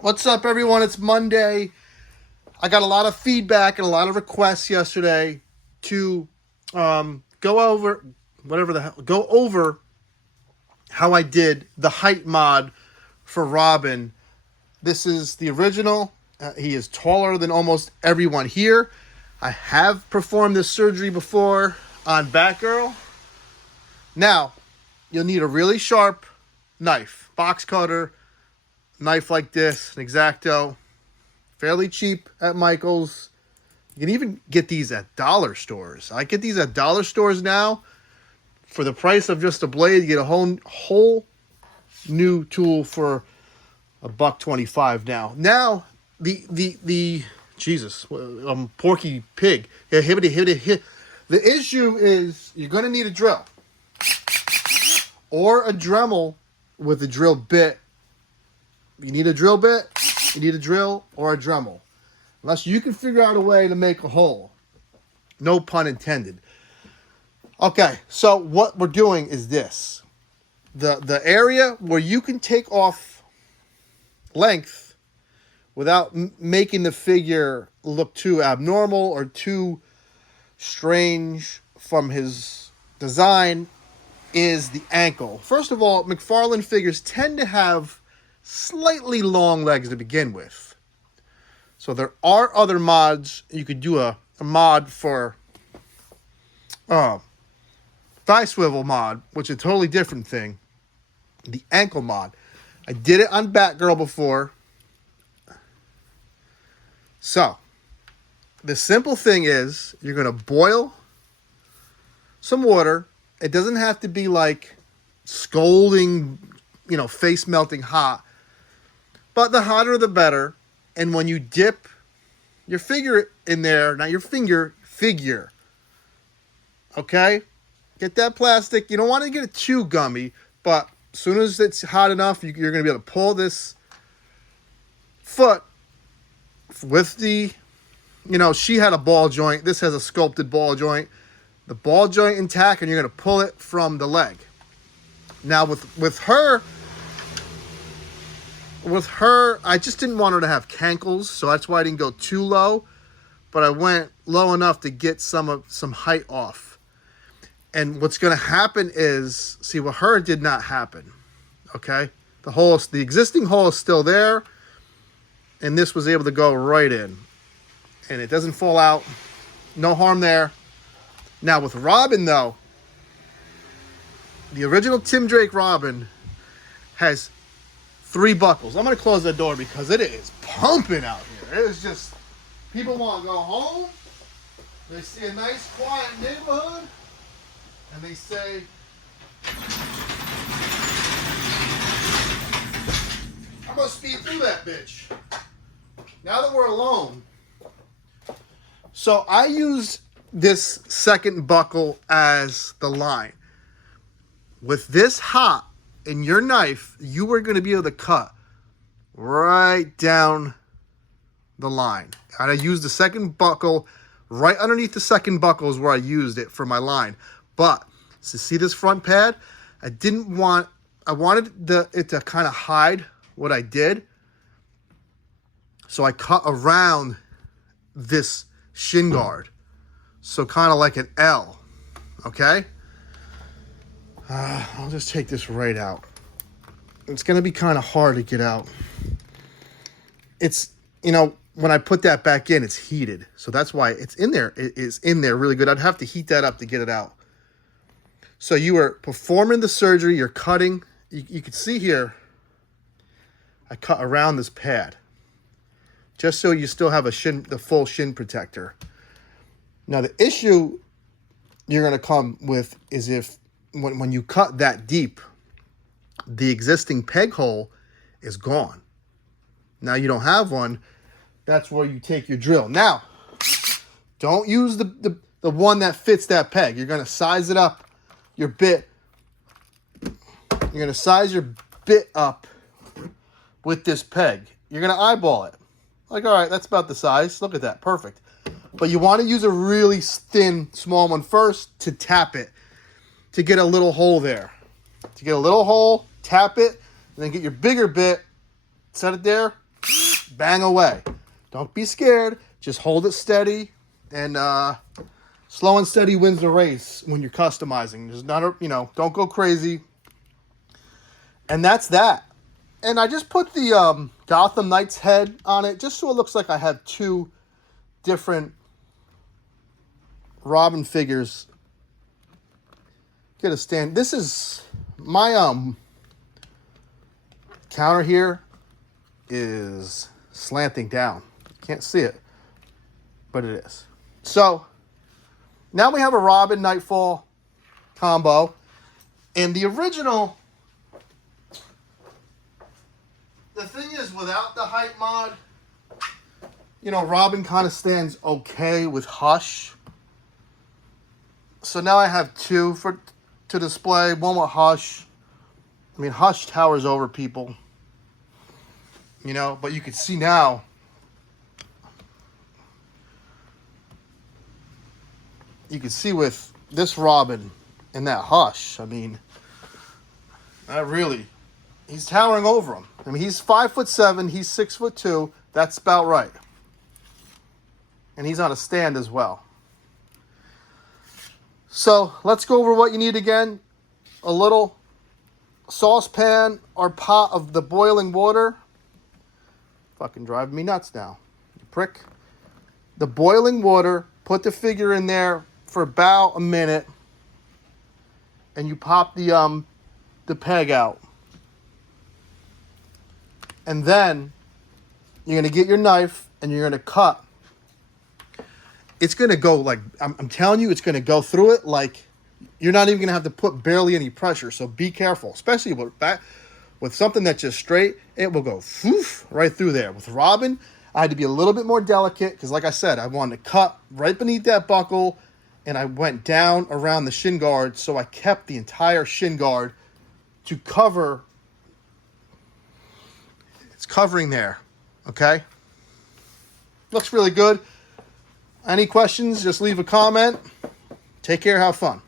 What's up, everyone? It's Monday. I got a lot of feedback and a lot of requests yesterday to go over how I did the height mod for Robin. This is the original. He is taller than almost everyone here. I have performed this surgery before on Batgirl. Now, you'll need a really sharp knife, box cutter, knife like this, an X-Acto. Fairly cheap at Michael's. You can even get these at dollar stores. I get these at dollar stores now. For the price of just a blade, you get a whole new tool for $1.25 now. Now, the Jesus, Porky Pig. Yeah, hit. The issue is you're going to need a drill. Or a Dremel with a drill bit. You need a drill bit. You need a drill or a Dremel. Unless you can figure out a way to make a hole. No pun intended. Okay, so what we're doing is this. The area where you can take off length without making the figure look too abnormal or too strange from his design is the ankle. First of all, McFarlane figures tend to have slightly long legs to begin with. So there are other mods. You could do a mod for thigh swivel mod, which is a totally different thing. The ankle mod. I did it on Batgirl before. So the simple thing is you're going to boil some water. It doesn't have to be like scalding, face melting hot. But the hotter the better. And when you dip your figure in there, not your finger, figure. Okay? Get that plastic. You don't want to get it too gummy, but as soon as it's hot enough, you're going to be able to pull this foot with the, she had a ball joint. This has a sculpted ball joint. The ball joint intact, and you're going to pull it from the leg. Now, with her, I just didn't want her to have cankles, so that's why I didn't go too low. But I went low enough to get some height off. And what's going to happen is, see, with her, it did not happen. Okay, the existing hole is still there, and this was able to go right in, and it doesn't fall out. No harm there. Now with Robin, though, the original Tim Drake Robin has 3 buckles. I'm going to close the door because it is pumping out here. It is just, people want to go home. They see a nice, quiet neighborhood, and they say, I'm going to speed through that bitch. Now that we're alone. So I use this second buckle as the line. With this hot in your knife, you are going to be able to cut right down the line. And I used the second buckle right underneath the second buckle is where I used it for my line. But to see this front pad, I wanted it to kind of hide what I did. So I cut around this shin guard. So kind of like an L. Okay? I'll just take this right out. It's going to be kind of hard to get out. It's, when I put that back in, it's heated. So that's why it's in there. It is in there really good. I'd have to heat that up to get it out. So you are performing the surgery. You're cutting. You can see here, I cut around this pad. Just so you still have the full shin protector. Now the issue you're going to come with is if when you cut that deep, the existing peg hole is gone. Now you don't have one. That's where you take your drill. Now, don't use the one that fits that peg. You're going to size it up, your bit. You're going to size your bit up with this peg. You're going to eyeball it. Like, all right, that's about the size. Look at that. Perfect. But you want to use a really thin, small one first to tap it, to get a little hole there. To get a little hole, tap it, and then get your bigger bit, set it there, bang away. Don't be scared. Just hold it steady, and slow and steady wins the race when you're customizing. There's not a, don't go crazy. And that's that. And I just put the Gotham Knights head on it just so it looks like I have two different Robin figures. Get a stand. This is my counter here is slanting down. Can't see it, but it is. So now we have a Robin Nightfall combo. And the original, the thing is, without the height mod, Robin kind of stands okay with Hush. So now I have two to display, one with Hush. I mean, Hush towers over people, but you can see now, you can see with this Robin and that Hush, I mean, he's towering over him. I mean, he's 5'7", he's 6'2", that's about right. And he's on a stand as well. So let's go over what you need again. A little saucepan or pot of the boiling water. Fucking driving me nuts now, you prick. The boiling water, put the figure in there for about a minute, and you pop the peg out. And then you're going to get your knife and you're going to cut. It's going to go like, I'm telling you, it's going to go through it like you're not even going to have to put barely any pressure. So be careful, especially with something that's just straight. It will go foof right through there. With Robin, I had to be a little bit more delicate because, like I said, I wanted to cut right beneath that buckle, and I went down around the shin guard, so I kept the entire shin guard to cover. It's covering there, okay? Looks really good. Any questions, just leave a comment. Take care, have fun.